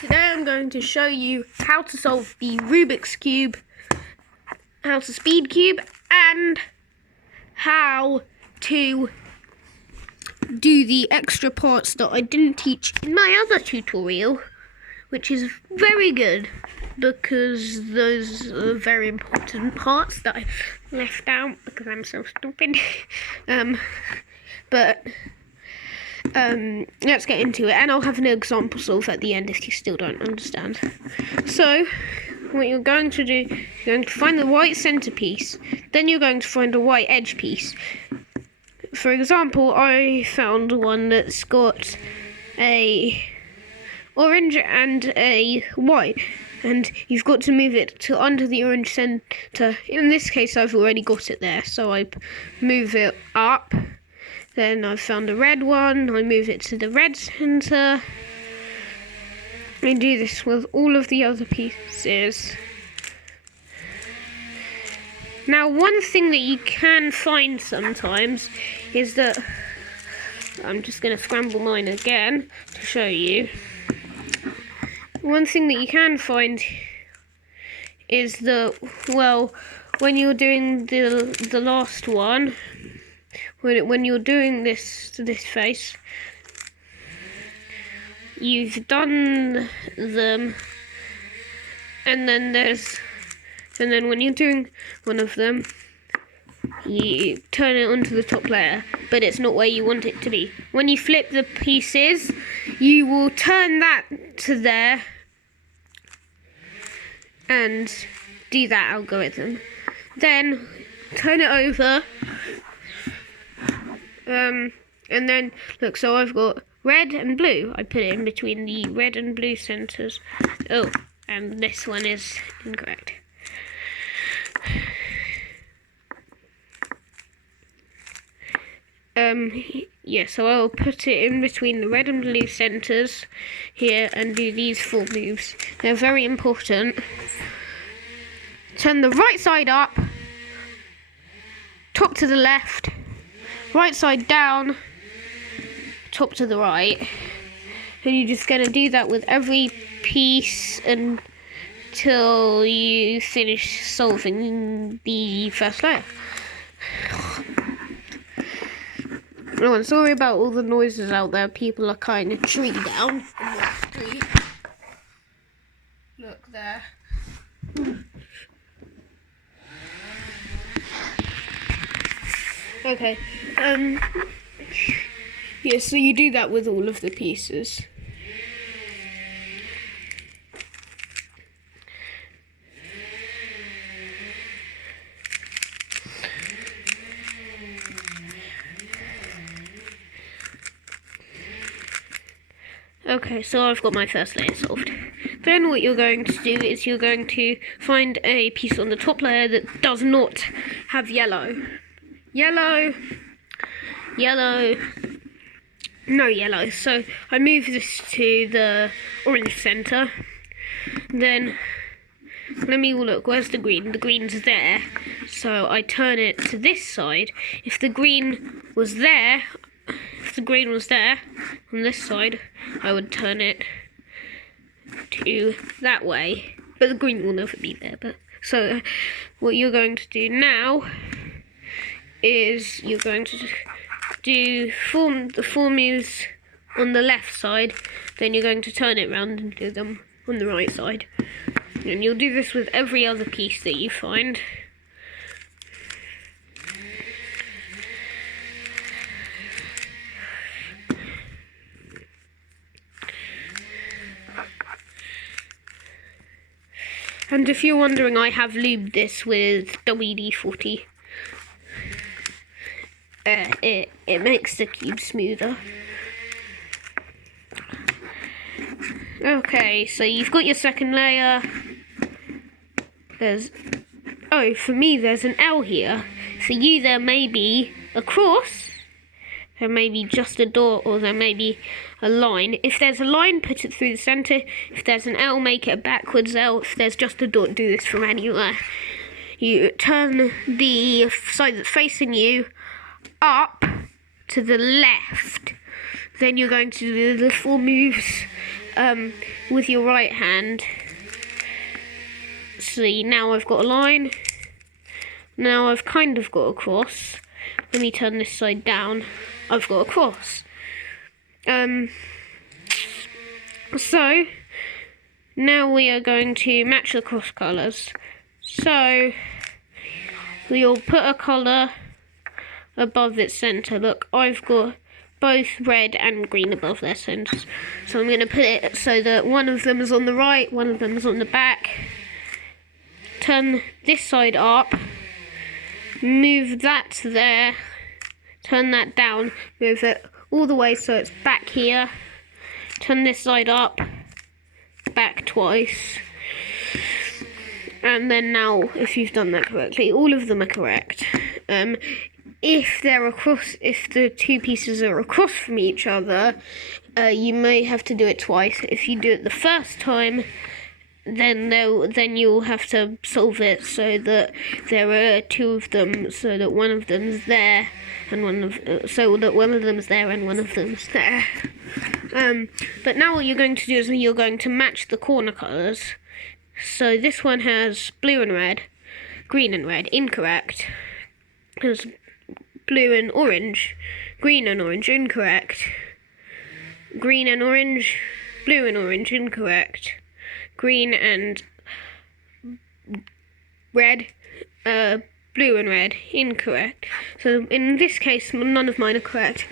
Today I'm going to show you how to solve the Rubik's Cube, how to speed cube, and how to do the extra parts that I didn't teach in my other tutorial, which is very good because those are very important parts that I left out because I'm so stupid. Let's get into it, and I'll have an example solve at the end if you still don't understand. So, what you're going to do, you're going to find the white centerpiece, then you're going to find a white edge piece. For example, I found one that's got a orange and a white, and you've got to move it to under the orange center. In this case, I've already got it there, so I move it up. Then I've found a red one, I move it to the red center. I do this with all of the other pieces. Now, one thing that you can find sometimes is that, I'm just going to scramble mine again to show you. One thing that you can find is that, well, when you're doing the last one, when you're doing this face, you've done them, and then when you're doing one of them, you turn it onto the top layer, but it's not where you want it to be. When you flip the pieces, you will turn that to there and do that algorithm. Then turn it over. And then, look, so I've got red and blue. I put it in between the red and blue centers. Oh, and this one is incorrect. Yeah, so I'll put it in between the red and blue centers here and do these 4 moves. They're very important. Turn the right side up, top to the left, right side down, top to the right, and you're just going to do that with every piece until you finish solving the first layer. Oh, I'm sorry about all the noises out there. People are kind of tree down on the street. Look there. Okay, yeah, so you do that with all of the pieces. Okay, so I've got my first layer solved. Then what you're going to do is you're going to find a piece on the top layer that does not have yellow. Yellow, no yellow. So I move this to the orange center. Then let me look, where's the green? The green's there. So I turn it to this side. If the green was there on this side, I would turn it to that way. But the green will never be there. So what you're going to do now is you're going to do the 4 moves on the left side, then you're going to turn it around and do them on the right side. And you'll do this with every other piece that you find. And if you're wondering, I have lubed this with WD-40. It makes the cube smoother. Okay, so you've got your second layer. For me there's an L here. For you there may be a cross, there may be just a dot, or there may be a line. If there's a line, put it through the center. If there's an L, make it a backwards L. If there's just a dot, do this from anywhere. You turn the side that's facing you up to the left. Then you're going to do the 4 moves with your right hand. See, now I've got a line. Now I've kind of got a cross. Let me turn this side down. I've got a cross. So now we are going to match the cross colours. So we'll put a colour above its centre. Look, I've got both red and green above their centres. So I'm going to put it so that one of them is on the right, one of them is on the back. Turn this side up, move that there, turn that down, move it all the way so it's back here. Turn this side up, back twice. And then now, if you've done that correctly, all of them are correct. If they're across, if the two pieces are across from each other, you may have to do it twice. If you do it the first time, then you'll have to solve it so that there are two of them, so that one of them's there and so that one of them's there and one of them's there. But now what you're going to do is you're going to match the corner colours. So this one has blue and red, green and red, incorrect. There's blue and orange, green and orange, incorrect. Green and orange, blue and orange, incorrect. Green and red, blue and red, incorrect. So in this case, none of mine are correct.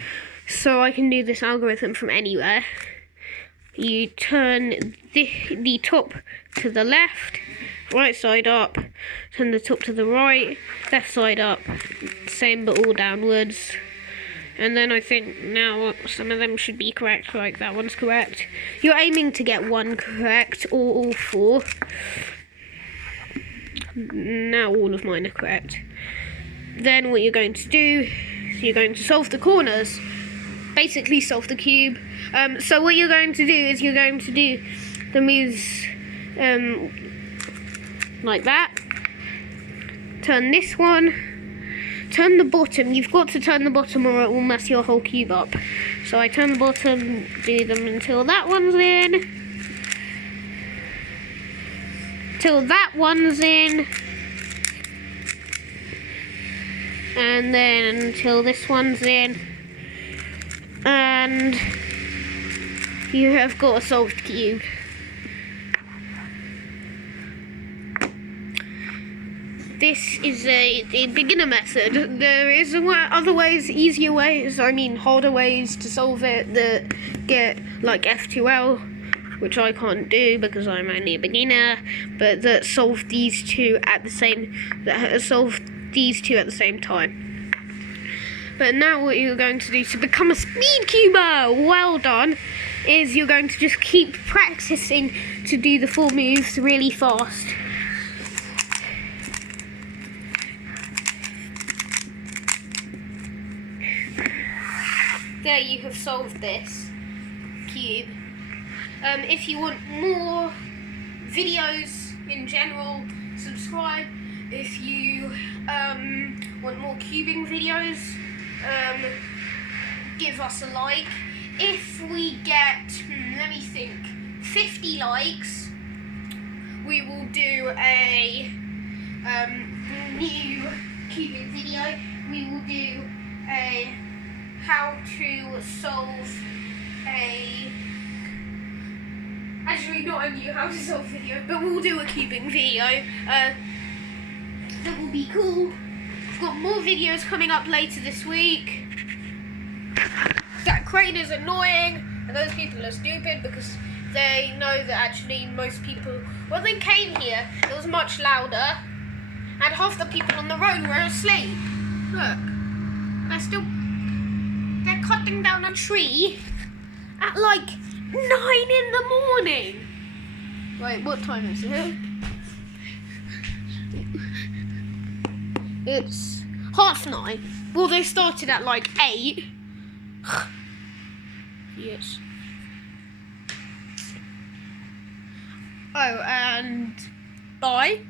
So I can do this algorithm from anywhere. You turn the top to the left, right side up, turn the top to the right, left side up, same but all downwards. And then I think now some of them should be correct, like that one's correct. You're aiming to get one correct, or all four. Now all of mine are correct. Then what you're going to do is you're going to solve the corners. Basically solve the cube. So what you're going to do is you're going to do the moves like that. Turn this one. Turn the bottom. You've got to turn the bottom or it will mess your whole cube up. So I turn the bottom, do them until that one's in. Till that one's in. And then until this one's in. And you have got a solved cube. This is the beginner method. There is other ways, easier ways, harder ways to solve it that get like F2L, which I can't do because I'm only a beginner, but that solve these two at the same time. But now what you're going to do to become a speedcuber, well done, is you're going to just keep practicing to do the 4 moves really fast. There you have solved this cube. If you want more videos in general, subscribe. If you want more cubing videos, give us a like. If we get, 50 likes, we will do a new cubing video. We will do a how to solve actually not a new how to solve video, but we'll do a cubing video. That will be cool. We've got more videos coming up later this week. That crane is annoying, and those people are stupid because they know that actually most people, when they came here, it was much louder, and half the people on the road were asleep. Look, they're cutting down a tree at like 9 in the morning. Wait, what time is it? It's 9:30. Well, they started at like 8. Yes. Oh, and bye.